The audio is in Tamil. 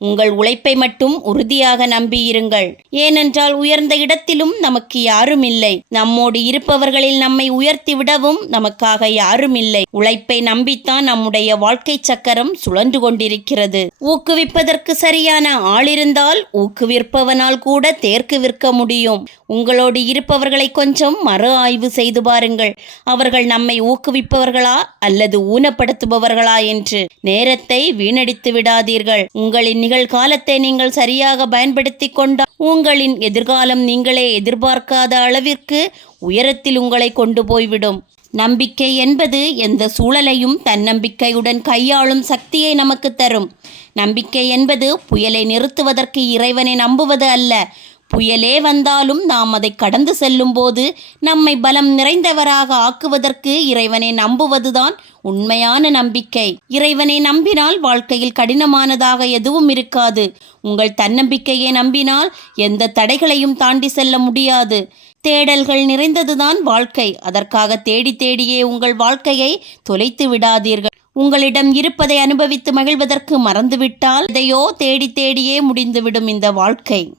உங்கள் உழைப்பை மட்டும் உறுதியாக நம்பியிருங்கள். ஏனென்றால் உயர்ந்த இடத்திலும் நமக்கு யாரும் இல்லை நம்மோடு இருப்பவர்களில் நம்மை உயர்த்தி விடவும் நமக்காக யாரும் இல்லை உழைப்பை நம்பித்தான் நம்முடைய வாழ்க்கை சக்கரம் சுழன்று கொண்டிருக்கிறது. ஊக்குவிப்பதற்கு சரியான ஆள் இருந்தால் ஊக்குவிற்பவனால் கூட தேர்க்கு விற்க முடியும். உங்களோடு இருப்பவர்களை கொஞ்சம் மறு ஆய்வு செய்து பாருங்கள். அவர்கள் நம்மை ஊக்குவிப்பவர்களா அல்லது ஊனப்படுத்துபவர்களா என்று நேரத்தை வீணடித்து விடாதீர்கள். உங்களின் நிகழ்காலத்தை நீங்கள் சரியாக பயன்படுத்தி கொண்டால் உங்களின் எதிர்காலம் நீங்களே எதிர்பார்க்காத அளவிற்கு உயரத்தில் உங்களை கொண்டு போய்விடும். நம்பிக்கை என்பது எந்த சூழலையும் தன்னம்பிக்கையுடன் கையாளும் சக்தியை நமக்கு தரும். நம்பிக்கை என்பது புயலை நிறுத்துவதற்கு இறைவனை நம்புவது அல்ல. புயலே வந்தாலும் நாம் அதை கடந்து செல்லும்போது நம்மை பலம் நிறைந்தவராக ஆக்குவதற்கு இறைவனை நம்புவதுதான் உண்மையான நம்பிக்கை. இறைவனை நம்பினால் வாழ்க்கையில் கடினமானதாக எதுவும் இருக்காது. உங்கள் தன்னம்பிக்கையை நம்பினால் எந்த தடைகளையும் தாண்டி செல்ல முடியாது. தேடல்கள் நிறைந்ததுதான் வாழ்க்கை. அதற்காக தேடி தேடியே உங்கள் வாழ்க்கையை தொலைத்து விடாதீர்கள். உங்களிடம் இருப்பதை அனுபவித்து மகிழ்வதற்கு மறந்துவிட்டால் இதையோ தேடி தேடியே முடிந்துவிடும் இந்த வாழ்க்கை.